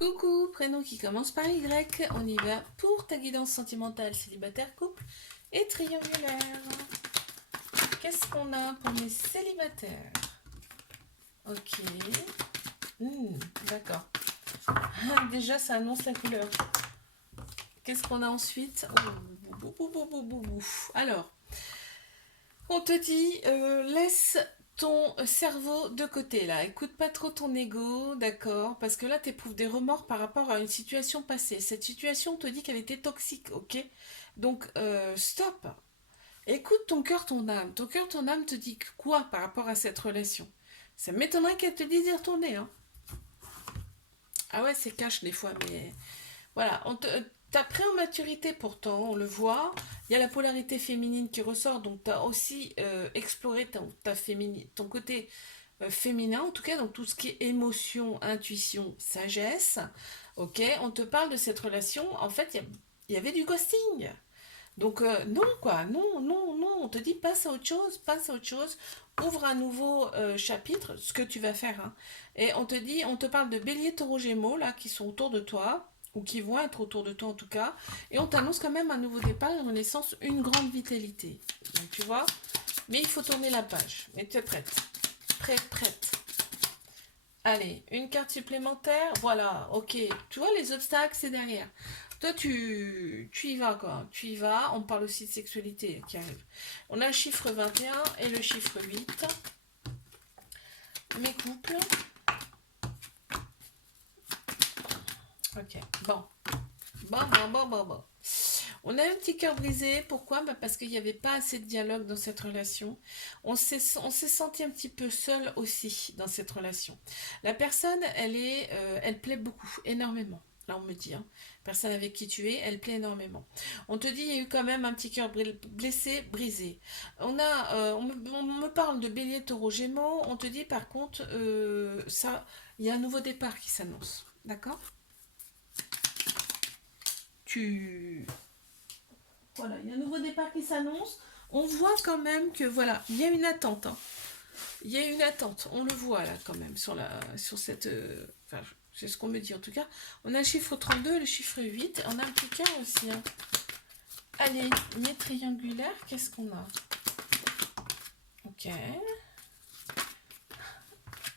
Coucou, prénom qui commence par Y, on y va pour ta guidance sentimentale, célibataire, couple et triangulaire. Qu'est-ce qu'on a pour mes célibataires? Ok. D'accord. Déjà, ça annonce la couleur. Qu'est-ce qu'on a ensuite? Alors, on te dit, laisse ton cerveau de côté là, écoute pas trop ton ego, d'accord? Parce que là, tu éprouves des remords par rapport à une situation passée. Cette situation te dit qu'elle était toxique, ok? Donc, stop. Écoute ton cœur, ton âme. Ton cœur, ton âme te dit quoi par rapport à cette relation? Ça m'étonnerait qu'elle te dise d'y retourner, hein. Ah ouais, c'est cash des fois, mais voilà, ta prématurité pourtant, on le voit. Il y a la polarité féminine qui ressort, donc tu as aussi exploré ton côté féminin, en tout cas, donc tout ce qui est émotion, intuition, sagesse. Ok, on te parle de cette relation. En fait, il y avait du ghosting. Donc non, quoi, non, non, non, on te dit passe à autre chose, passe à autre chose, ouvre un nouveau chapitre, ce que tu vas faire, hein. Et on te dit, on te parle de bélier, taureau, gémeaux, là, qui sont autour de toi, ou qui vont être autour de toi en tout cas, et on t'annonce quand même un nouveau départ, une renaissance, une grande vitalité. Donc tu vois, mais il faut tourner la page. Mais tu es prête, prête, prête. Allez, une carte supplémentaire, voilà, ok. Tu vois, les obstacles, c'est derrière. Toi, tu y vas, quoi. Tu y vas. On parle aussi de sexualité qui arrive. On a le chiffre 21 et le chiffre 8. Mes couples. Ok, bon. Bon. On a un petit cœur brisé. Pourquoi? Parce qu'il n'y avait pas assez de dialogue dans cette relation. On s'est senti un petit peu seul aussi dans cette relation. La personne, elle plaît beaucoup, énormément. Là, on me dit, hein. Personne avec qui tu es, elle plaît énormément. On te dit, il y a eu quand même un petit cœur blessé, brisé. On me parle de bélier, taureau, gémeaux. On te dit, par contre, il y a un nouveau départ qui s'annonce. D'accord? tu, Voilà, il y a un nouveau départ qui s'annonce. On voit quand même que voilà, il y a une attente, hein. Il y a une attente, on le voit là quand même sur cette. Enfin, c'est ce qu'on me dit en tout cas. On a le chiffre 32, le chiffre 8, on a un petit cœur aussi, hein. Allez, mes triangulaires, qu'est-ce qu'on a? Ok.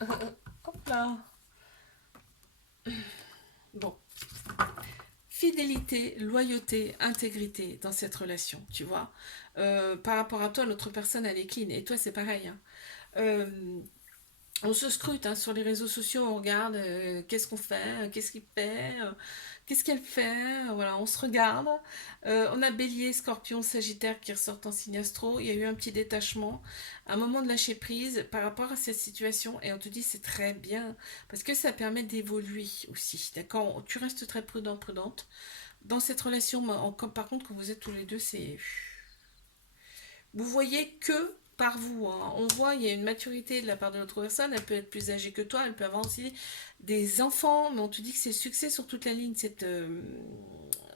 Hop là. Bon. Fidélité, loyauté, intégrité dans cette relation, tu vois. Par rapport à toi, l'autre personne, elle est clean. Et toi, c'est pareil, hein. Euh, on se scrute, hein, sur les réseaux sociaux, on regarde qu'est-ce qu'on fait, qu'est-ce qu'il fait, qu'est-ce qu'elle fait, voilà, on se regarde. On a Bélier, Scorpion, Sagittaire qui ressortent en signe astro. Il y a eu un petit détachement, un moment de lâcher prise par rapport à cette situation et on te dit c'est très bien parce que ça permet d'évoluer aussi. D'accord, tu restes très prudent, prudente. Dans cette relation, par contre, quand vous êtes tous les deux, c'est vous voyez que par vous, hein. On voit, il y a une maturité de la part de l'autre personne, elle peut être plus âgée que toi, elle peut avoir aussi des enfants, mais on te dit que c'est le succès sur toute la ligne, cette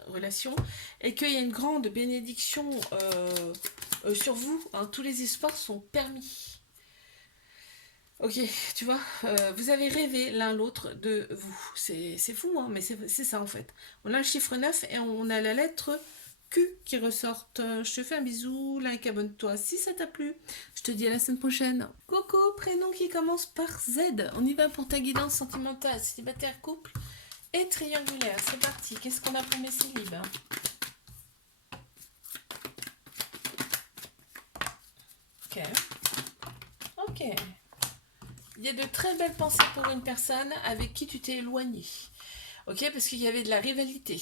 relation, et qu'il y a une grande bénédiction sur vous, hein. Tous les espoirs sont permis. Ok, tu vois, vous avez rêvé l'un l'autre de vous. C'est fou, hein, mais c'est ça en fait. On a le chiffre 9 et on a la lettre Q qui ressortent. Je te fais un bisou, like, abonne-toi si ça t'a plu. Je te dis à la semaine prochaine. Coco, prénom qui commence par Z. On y va pour ta guidance sentimentale, célibataire, couple et triangulaire. C'est parti. Qu'est-ce qu'on a pour mes célibes? Ok. Ok. Il y a de très belles pensées pour une personne avec qui tu t'es éloigné. Ok, parce qu'il y avait de la rivalité.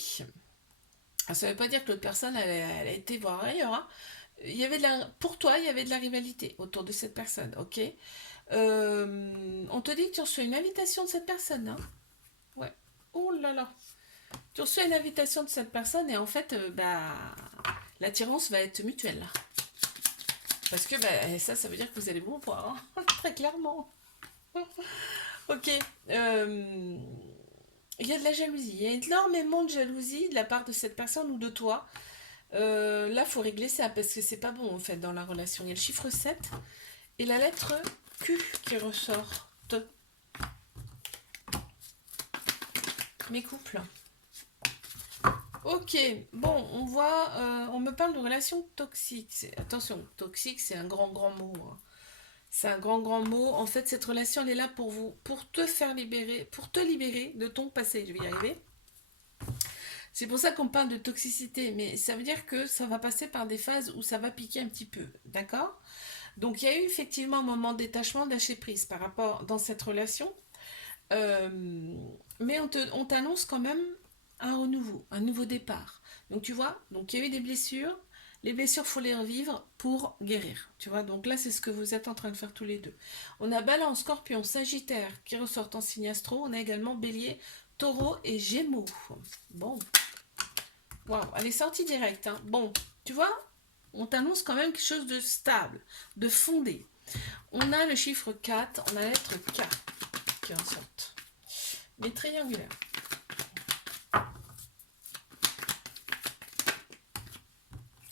Ça ne veut pas dire que l'autre personne elle a été voir ailleurs, hein. Pour toi, il y avait de la rivalité autour de cette personne, ok. On te dit que tu reçois une invitation de cette personne, hein. Ouais. Oh là là. Tu reçois une invitation de cette personne et en fait, l'attirance va être mutuelle. Parce que ça veut dire que vous allez vous voir, hein. Très clairement. Ok. Il y a de la jalousie. Il y a énormément de jalousie de la part de cette personne ou de toi. Là, il faut régler ça parce que c'est pas bon en fait dans la relation. Il y a le chiffre 7 et la lettre Q qui ressort. mes couples. Ok, bon, on voit, on me parle de relations toxiques. Attention, toxique, c'est un grand, grand mot, hein. C'est un grand, grand mot. En fait, cette relation, elle est là pour vous, pour te faire libérer, pour te libérer de ton passé. Je vais y arriver. C'est pour ça qu'on parle de toxicité, mais ça veut dire que ça va passer par des phases où ça va piquer un petit peu, d'accord? Donc, il y a eu effectivement un moment de détachement, de lâcher prise par rapport dans cette relation. Euh, mais on t'annonce quand même un renouveau, un nouveau départ. Donc tu vois, donc il y a eu des blessures. Les blessures, faut les revivre pour guérir. Tu vois, donc là, c'est ce que vous êtes en train de faire tous les deux. On a Balance, Scorpion, Sagittaire qui ressortent en signe astro. On a également Bélier, Taureau et Gémeaux. Bon, waouh, elle est sortie directe, hein. Bon, tu vois, on t'annonce quand même quelque chose de stable, de fondé. On a le chiffre 4, on a la lettre K qui ressort. Mais triangulaire.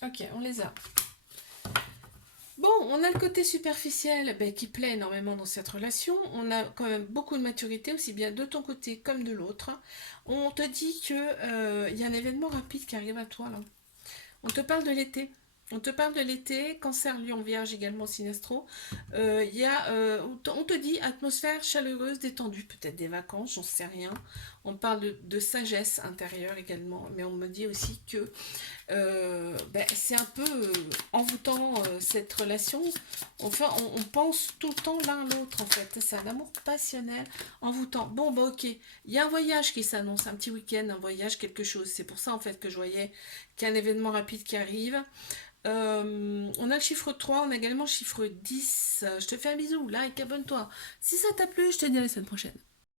Ok, on les a. Bon, on a le côté superficiel qui plaît énormément dans cette relation. On a quand même beaucoup de maturité, aussi bien de ton côté comme de l'autre. On te dit que y a un événement rapide qui arrive à toi là. On te parle de l'été. On te parle de l'été, Cancer, Lion, Vierge également, Sinastro. On te dit atmosphère chaleureuse, détendue, peut-être des vacances, j'en sais rien. On parle de sagesse intérieure également, mais on me dit aussi que c'est un peu envoûtant cette relation. Enfin, on pense tout le temps l'un l'autre en fait. C'est un amour passionnel, envoûtant. Bon, bah ok, il y a un voyage qui s'annonce, un petit week-end, un voyage, quelque chose. C'est pour ça en fait que je voyais qu'il y a un événement rapide qui arrive. On a le chiffre 3, on a également le chiffre 10. Je te fais un bisou, like, abonne-toi. Si ça t'a plu, je te dis à la semaine prochaine.